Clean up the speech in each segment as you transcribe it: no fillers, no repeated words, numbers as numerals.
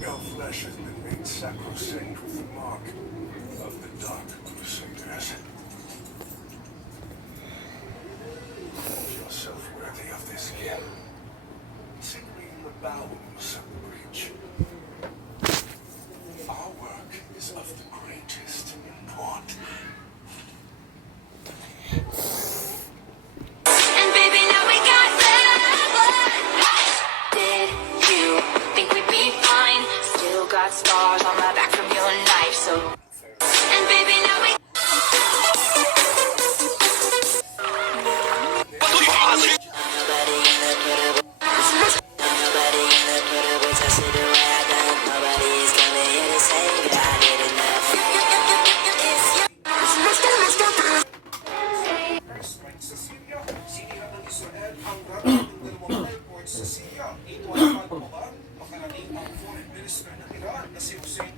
Your flesh has been made sacrosanct with the mark of the Dark Crusaders. Hold yourself worthy of this skin. Considering the bowels of the breach. Our work is of the greatest import. And baby, now we got Did you think we'd be fine? Still got scars on my back from your knife, so. And baby, now we. Cecilia, sinihan ng Israel ang gagawin ng dalawang airport sa Syria. Ito ay pagbabahan makarating ang foreign minister ng Iran na si Hussein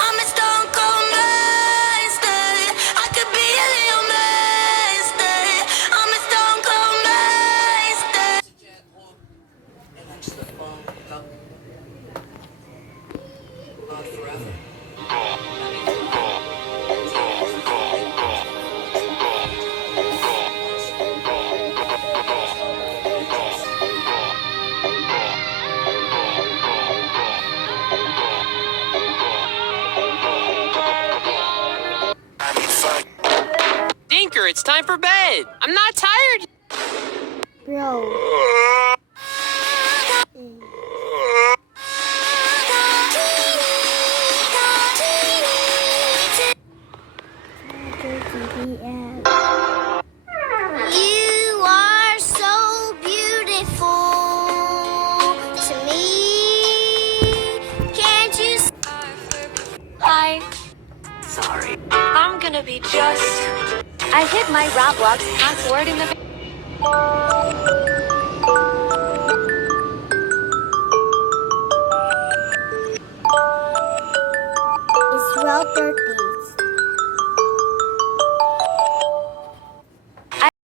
I'm a stone cold monster. I could be a little monster. I'm a stone cold monster. Dinker, it's time for bed. I'm not tired. Bro. You are so beautiful to me. Can't you? Hi. Sorry. I'm gonna be just. I hit my Roblox password in the. It's Robert